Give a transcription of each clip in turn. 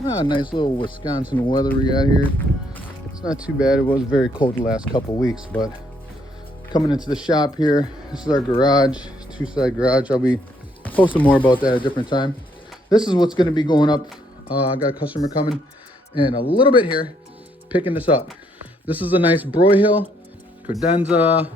Nice little Wisconsin weather we got here. It's not too bad. It was very cold the last couple weeks, but coming into the shop here, this is our garage, two-side garage. I'll be posting more about that at a different time. This is what's going to be going up. I got a customer coming in a little bit here, picking this up. This is a nice Broyhill credenza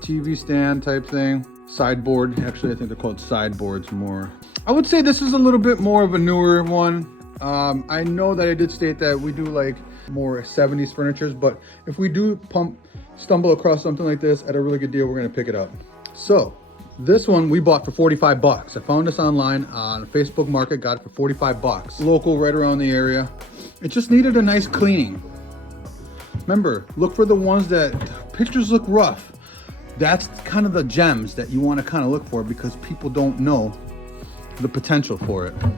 TV stand type thing. Sideboard. Actually, I think they're called sideboards more. I would say this is a little bit more of a newer one. I know that I did state that we do like more 70s furnitures, but if we do stumble across something like this at a really good deal, we're gonna pick it up. So this one we bought for 45 bucks. I found this online on Facebook Market, got it for 45 bucks. Local, right around the area. It just needed a nice cleaning. Remember, look for the ones that pictures look rough. That's kind of the gems that you want to kind of look for because people don't know the potential for it. This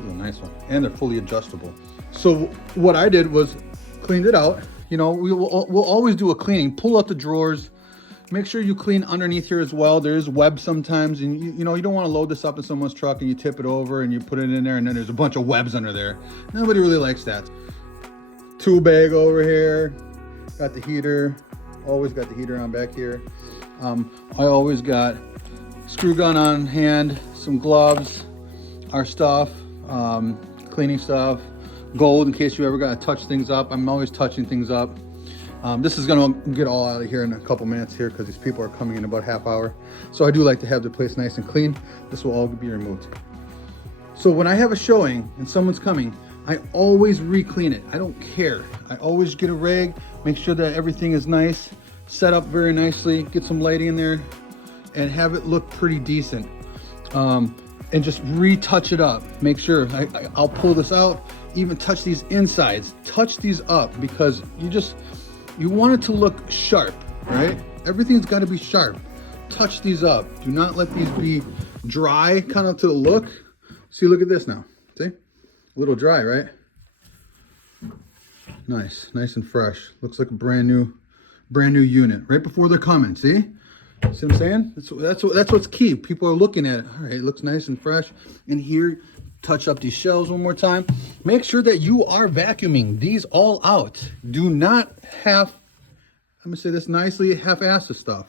is a nice one, and they're fully adjustable. So what I did was cleaned it out. You know, we'll always do a cleaning. Pull out the drawers. Make sure you clean underneath here as well. There's web sometimes, and you know you don't want to load this up in someone's truck and you tip it over and you put it in there, and then there's a bunch of webs under there. Nobody really likes that. Tool bag over here. Got the heater. Always got the heater on back here. I always got screw gun on hand, some gloves, our stuff, cleaning stuff, gold in case you ever got to touch things up. I'm always touching things up. This is gonna get all out of here in a couple minutes here because these people are coming in about half hour. So I do like to have the place nice and clean. This will all be removed. So when I have a showing and someone's coming, I always re-clean it. I don't care. I always get a rag, make sure that everything is nice, set up very nicely, get some lighting in there, and have it look pretty decent. And just retouch it up. Make sure, I'll pull this out, even touch these insides, touch these up because you want it to look sharp, right? Everything's gotta be sharp. Touch these up. Do not let these be dry kind of to the look. See, look at this now, see? A little dry, right? Nice and fresh. Looks like a brand new unit right before they're coming. See what I'm saying? That's what's key. People are looking at it. All right, it looks nice and fresh. And here, touch up these shelves one more time. Make sure that you are vacuuming these all out. Do not I'm gonna say this nicely, half-ass the stuff.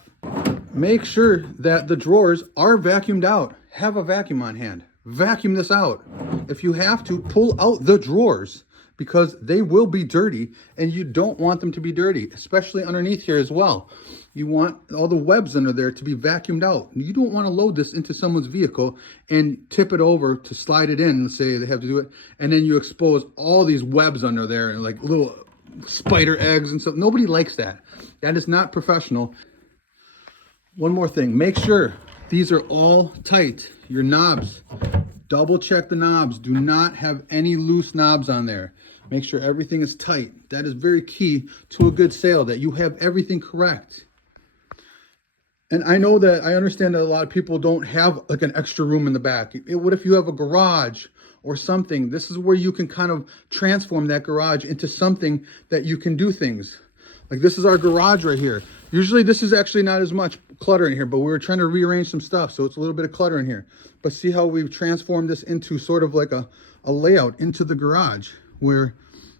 Make sure that the drawers are vacuumed out. Have a vacuum on hand. Vacuum this out. If you have to, pull out the drawers because they will be dirty and you don't want them to be dirty, especially underneath here as well. You want all the webs under there to be vacuumed out. You don't want to load this into someone's vehicle and tip it over to slide it in. Let's say they have to do it. And then you expose all these webs under there and like little spider eggs and stuff. Nobody likes that. That is not professional. One more thing, make sure these are all tight. Your knobs, double check the knobs. Do not have any loose knobs on there. Make sure everything is tight. That is very key to a good sale, that you have everything correct. And I understand that a lot of people don't have like an extra room in the back. What if you have a garage or something? This is where you can kind of transform that garage into something that you can do things. Like this is our garage right here. Usually this is actually not as much clutter in here, but we were trying to rearrange some stuff. So it's a little bit of clutter in here. But see how we've transformed this into sort of like a layout into the garage where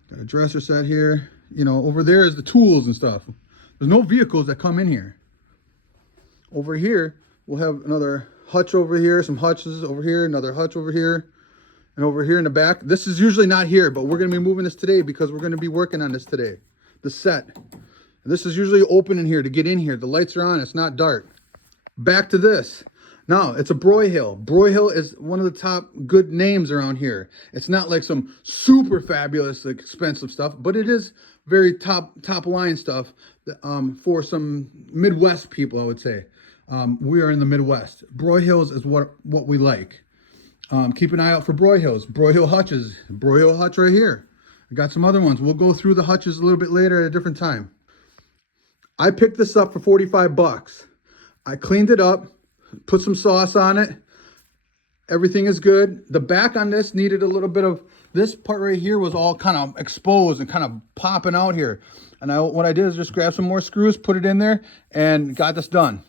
got a dresser set here. You know, over there is the tools and stuff. There's no vehicles that come in here. Over here, we'll have another hutch over here, some hutches over here, another hutch over here, and over here in the back. This is usually not here, but we're going to be moving this today because we're going to be working on this today. The set. And this is usually open in here to get in here. The lights are on. It's not dark. Back to this. Now, it's a Broyhill. Broyhill is one of the top good names around here. It's not like some super fabulous, like, expensive stuff, but it is very top line stuff for some Midwest people, I would say. We are in the Midwest. Broyhills is what we like. Keep an eye out for Broyhills. Broyhill hutches. Broyhill hutch right here. I got some other ones. We'll go through the hutches a little bit later at a different time. I picked this up for 45 bucks. I cleaned it up, put some sauce on it. Everything is good. The back on this needed a little bit of, this part right here was all kind of exposed and kind of popping out here. And what I did is just grab some more screws, put it in there, and got this done.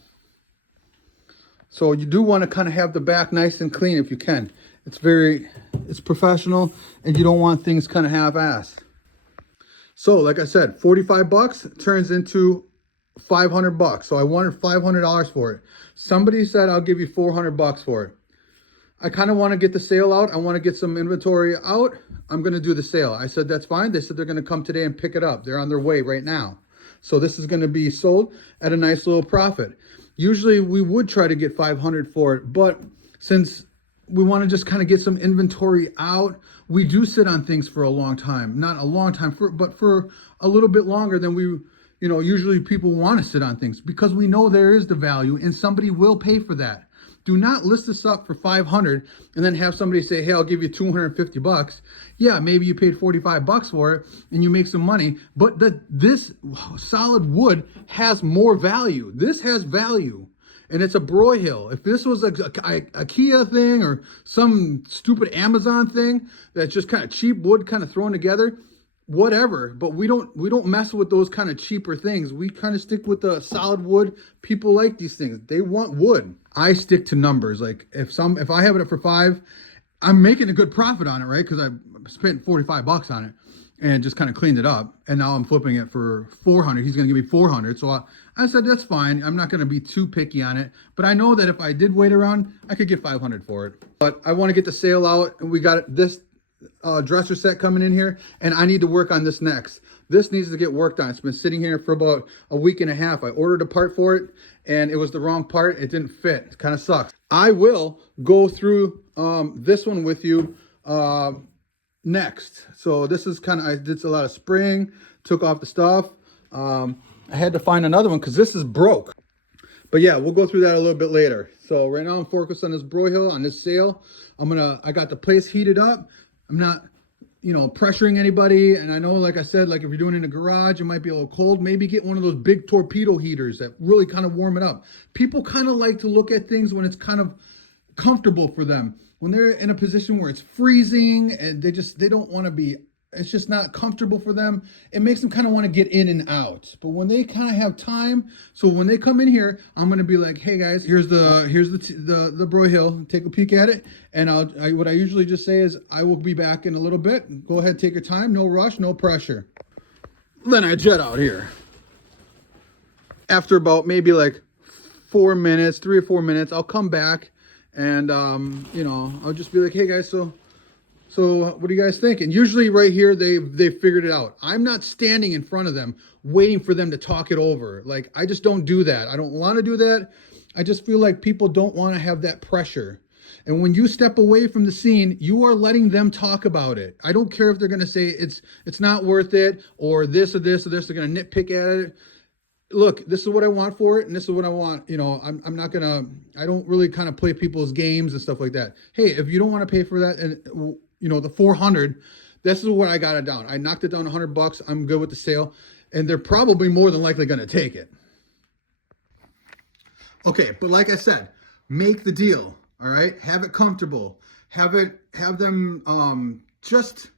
So you do want to kind of have the back nice and clean if you can. It's professional, and you don't want things kind of half-assed. So like I said, 45 bucks turns into 500 bucks. So I wanted $500 for it. Somebody said, I'll give you 400 bucks for it. I kind of want to get the sale out. I want to get some inventory out. I'm going to do the sale. I said, that's fine. They said they're going to come today and pick it up. They're on their way right now. So this is going to be sold at a nice little profit. Usually we would try to get 500 for it, but since we want to just kind of get some inventory out, we do sit on things for a long time. Not a long time, but for a little bit longer than we, usually people want to sit on things, because we know there is the value and somebody will pay for that. Do not list this up for 500 and then have somebody say, hey, I'll give you 250 bucks. Yeah, maybe you paid 45 bucks for it and you make some money, but this solid wood has more value. This has value, and it's a Broyhill. If this was a IKEA thing or some stupid Amazon thing that's just kind of cheap wood kind of thrown together, whatever, but we don't mess with those kind of cheaper things. We kind of stick with the solid wood. People like these things. They want wood. I stick to numbers. Like if I have it up for 5, I'm making a good profit on it, right? Because I spent 45 bucks on it and just kind of cleaned it up, and now I'm flipping it for 400. He's going to give me 400. So I said, that's fine. I'm not going to be too picky on it, but I know that if I did wait around, I could get 500 for it. But I want to get the sale out, and we got this dresser set coming in here, and I need to work on this next. This needs to get worked on. It's been sitting here for about a week and a half. I ordered a part for it, and it was the wrong part. It didn't fit. It kind of sucks. I will go through this one with you next. So this is I did a lot of spraying, took off the stuff. I had to find another one because this is broke. But yeah, we'll go through that a little bit later. So right now I'm focused on this Broyhill, on this sale. I got the place heated up. I'm not, pressuring anybody. And I know, like I said, like if you're doing it in a garage, it might be a little cold. Maybe get one of those big torpedo heaters that really kind of warm it up. People kind of like to look at things when it's kind of comfortable for them. When they're in a position where it's freezing and they don't want to be, it's just not comfortable for them. It makes them kind of want to get in and out. But when they kind of have time, so when they come in here, I'm going to be like, hey guys, here's the Broyhill. Take a peek at it. And what I usually just say is, I will be back in a little bit. Go ahead, take your time. No rush, no pressure. Then I jet out here. After about maybe like 4 minutes, 3 or 4 minutes, I'll come back and, I'll just be like, hey guys, so what do you guys think? And usually right here, they figured it out. I'm not standing in front of them waiting for them to talk it over. Like, I just don't do that. I don't want to do that. I just feel like people don't want to have that pressure. And when you step away from the scene, you are letting them talk about it. I don't care if they're going to say it's not worth it, or this or this or this. They're going to nitpick at it. Look, this is what I want for it, and this is what I want. I'm not going to, I don't really kind of play people's games and stuff like that. Hey, if you don't want to pay for that, and the 400, this is what I got it down. I knocked it down 100 bucks. I'm good with the sale, and they're probably more than likely going to take it. Okay, but like I said, make the deal. All right, have it comfortable. Have them just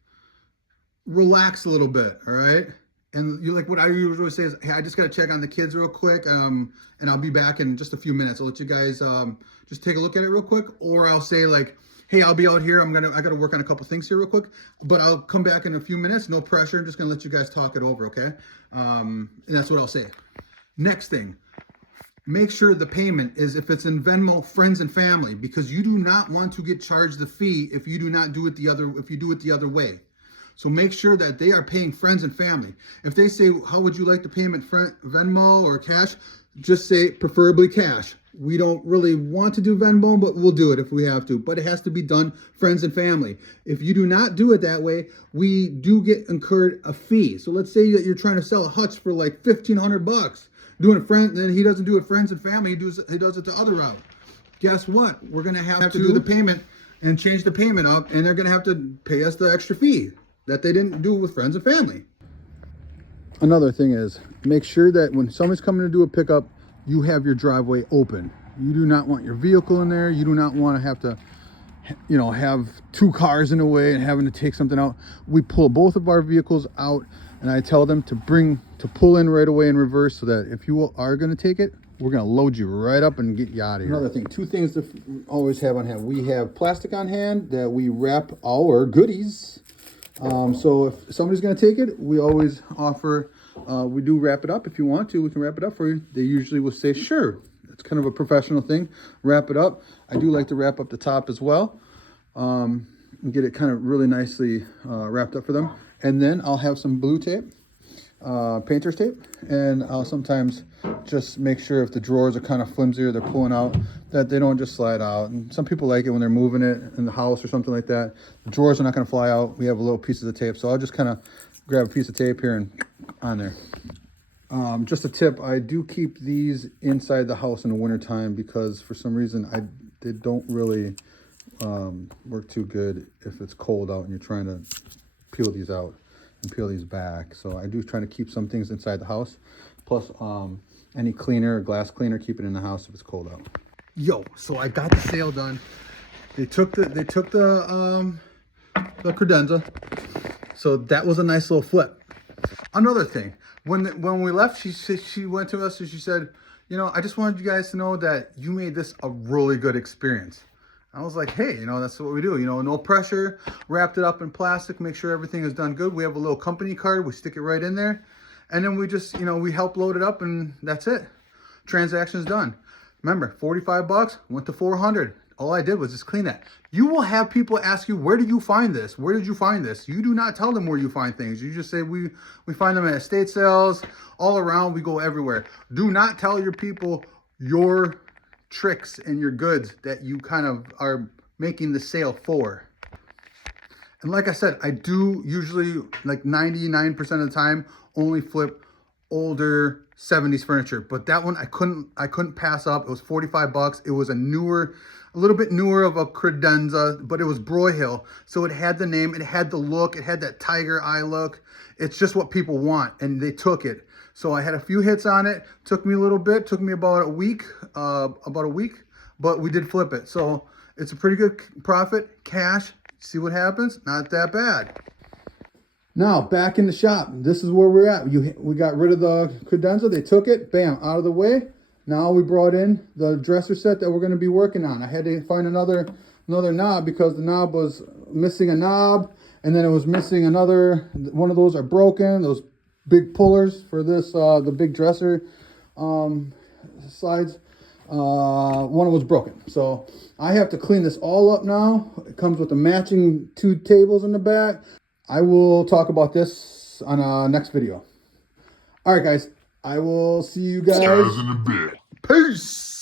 relax a little bit. All right, and you like what I usually say is, hey, I just got to check on the kids real quick, and I'll be back in just a few minutes. I'll let you guys just take a look at it real quick, or I'll say like, hey, I'll be out here. I got to work on a couple things here real quick, but I'll come back in a few minutes. No pressure. I'm just going to let you guys talk it over, okay? And that's what I'll say. Next thing, make sure the payment is, if it's in Venmo, friends and family, because you do not want to get charged the fee if you do not do it if you do it the other way. So make sure that they are paying friends and family. If they say, how would you like the payment, Venmo or cash? Just say preferably cash. We don't really want to do Venmo, but we'll do it if we have to. But it has to be done friends and family. If you do not do it that way, we do get incurred a fee. So let's say that you're trying to sell a hutch for like 1,500 bucks. Doing a friend, then he doesn't do it friends and family. He does it the other route. Guess what? We're gonna have to do the payment and change the payment up, and they're gonna have to pay us the extra fee that they didn't do with friends and family. Another thing is, make sure that when somebody's coming to do a pickup, you have your driveway open. You do not want your vehicle in there. You do not want to have to, have 2 cars in the way and having to take something out. We pull both of our vehicles out, and I tell them to pull in right away in reverse, so that if you are going to take it, we're gonna load you right up and get you out of here. Another thing, 2 things to always have on hand. We have plastic on hand that we wrap our goodies. So if somebody's gonna take it, we always offer, we do wrap it up. If you want to, we can wrap it up for you. They usually will say, sure. It's kind of a professional thing, wrap it up. I do like to wrap up the top as well, and get it kind of really nicely wrapped up for them. And then I'll have some blue tape, painter's tape, and I'll sometimes just make sure if the drawers are kind of flimsy or they're pulling out, that they don't just slide out. And some people like it when they're moving it in the house or something like that. The drawers are not going to fly out. We have a little piece of the tape, so I'll just kind of grab a piece of tape here and on there. Just a tip, I do keep these inside the house in the wintertime because for some reason they don't really work too good if it's cold out and you're trying to peel these out and peel these back. So I do try to keep some things inside the house. Plus any cleaner or glass cleaner, keep it in the house if it's cold out. Yo, so I got the sale done. They took the credenza. So that was a nice little flip. Another thing, when we left, she went to us and she said, you know, I just wanted you guys to know that you made this a really good experience. I was like, hey, you know, that's what we do. You know, no pressure, wrapped it up in plastic, make sure everything is done good. We have a little company card, we stick it right in there. And then we just, you know, we help load it up and that's it. Transaction's done. Remember, 45 bucks, went to 400. All I did was just clean that. You will have people ask you, where did you find this? Where did you find this? You do not tell them where you find things. You just say, we find them at estate sales, all around, we go everywhere. Do not tell your people your tricks and your goods that you kind of are making the sale for. And like I said, I do usually, like 99% of the time, only flip older 70s furniture, but that one I couldn't pass up. It was 45 bucks. It was a little bit newer of a credenza, but it was Broyhill. So it had the name, it had the look, it had that tiger eye look. It's just what people want, and they took it. So I had a few hits on it. Took me a little bit, took me about a week, but we did flip it. So it's a pretty good profit, cash. See what happens? Not that bad. Now, back in the shop. This is where we're at. We got rid of the credenza. They took it. Bam, out of the way. Now we brought in the dresser set that we're going to be working on. I had to find another knob because the knob was missing a knob. And then it was missing another. One of those are broken. Those big pullers for this, the big dresser sides. One was broken. So I have to clean this all up now. It comes with the matching 2 tables in the back. I will talk about this on a next video. All right, guys. I will see you guys in a bit. Peace.